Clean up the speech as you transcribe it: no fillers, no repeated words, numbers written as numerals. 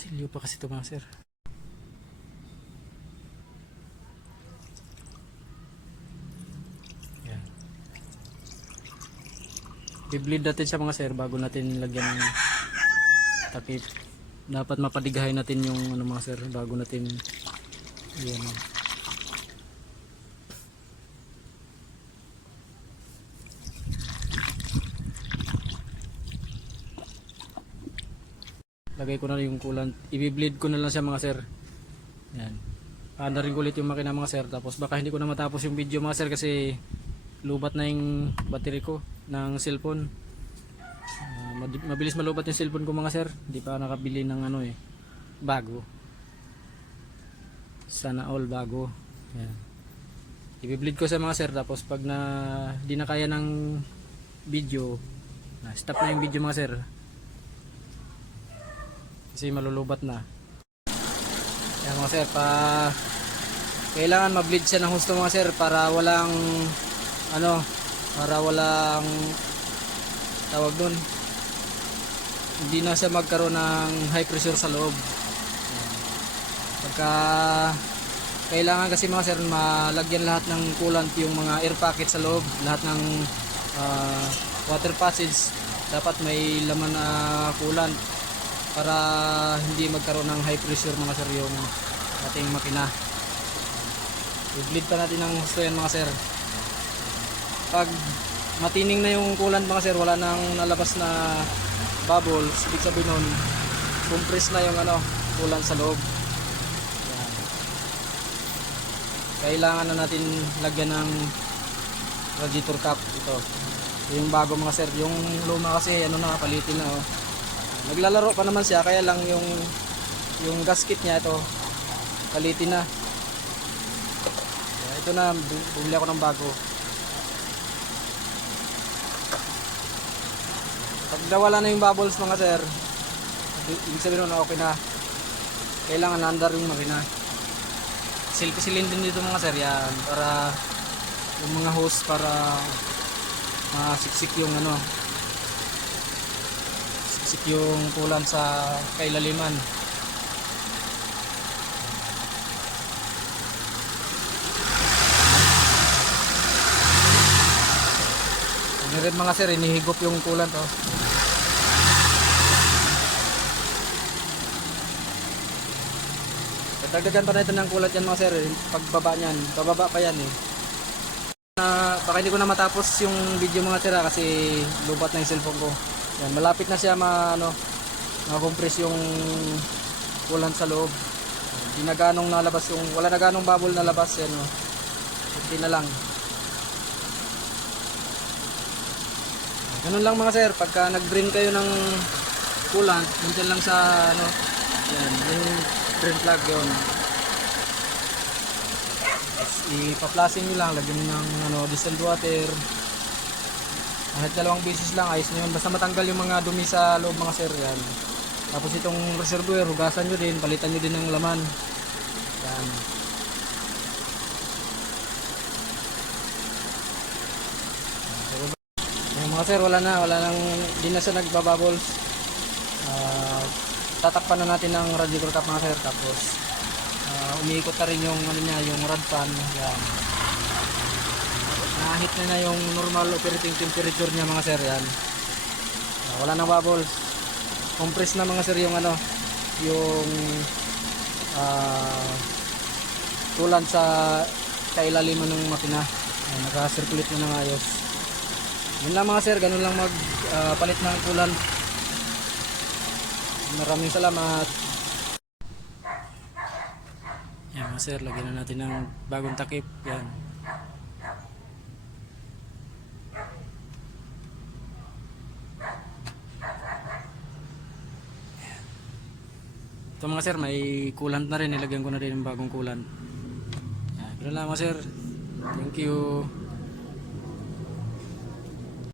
Silyo pa kasi ito mga sir. Yan. I-bleed natin siya mga sir bago natin lagyan ng takip. Dapat mapadigahin natin yung ano mga sir bago natin yan. Lagay ko na yung coolant. I-bleed ko na lang siya mga sir. Yan. Paanda rin ko ulit yung makina mga sir. Tapos baka hindi ko na matapos yung video mga sir kasi lubat na yung battery ko ng cellphone. Mabilis malubat yung cellphone ko mga sir. Hindi pa nakabili ng ano bago. Sana all bago. Yan. I-bleed ko sa mga sir. Tapos pag di na kaya ng video, stop na yung video mga sir. Kasi malulubat na. Yan mga sir, kailangan ma-bleed siya ng husto mga sir para walang tawag doon. Hindi na siya magkaroon ng high pressure sa loob. Pagka kailangan kasi mga sir malagyan lahat ng coolant yung mga air pocket sa loob, lahat ng water passage dapat may laman na coolant para hindi magkaroon ng high pressure mga sir yung ating makina. I-bleed pa natin ng gusto yan mga sir. Pag matining na yung coolant mga sir, wala nang nalabas na bubbles, ibig sabihin nun compress na yung coolant sa loob. Yan. Kailangan na natin lagyan ng radiator cap ito. Yung bago mga sir, yung luma kasi palitin na naglalaro pa naman siya kaya lang yung gasket niya ito palitin na. Ito na, bumili ako ng bago. Pag nawala na yung bubbles mga sir, ibig sabihin na okay na. Kailangan andar yung makina. Silpisilin din dito mga sir yan para yung mga hose para masiksik yung yung coolant sa kailaliman. Ano rin mga sir, inihigop yung coolant Dagdagan pa na ito ng coolant yan mga sir. Pagbaba niyan, bababa pa yan baka hindi ko na matapos yung video mga sir kasi lubat na yung cellphone ko. Yan, malapit na siya ma-compress yung coolant sa loob. Hindi na ganong nalabas wala na ganong bubble na labas yan. Hindi na lang. Ganun lang mga sir, pagka nag-drain kayo ng coolant, nandiyan lang sa yan, yung drain plug yun. Ipa-flushing nyo lang, lagyan nyo ng distilled water. Kahit 2 beses lang, ayos na yun. Basta matanggal yung mga dumi sa loob mga sir yan. Tapos itong reservoir, hugasan nyo din, palitan nyo din ng laman. Yan. Yung mga sir, wala nang, di na siya nagbabubbles. Tatakpan na natin ng radiator cap mga sir. Tapos umiikot na rin yung yung rod fan. Yan. Nahit na yung normal operating temperature niya mga sir yan. Wala nang bubbles. Compress na mga sir yung yung coolant sa kailaliman ng makina. Naka-circulate na ng ayos. Yun lang mga sir, ganun lang palit ng coolant. Maraming salamat. Yan mga sir, lagyan na natin ng bagong takip. Yan. Ito mga sir, may coolant na rin. Nilagyan ko na rin ng bagong coolant. Yan. Ganun lang mga sir. Thank you.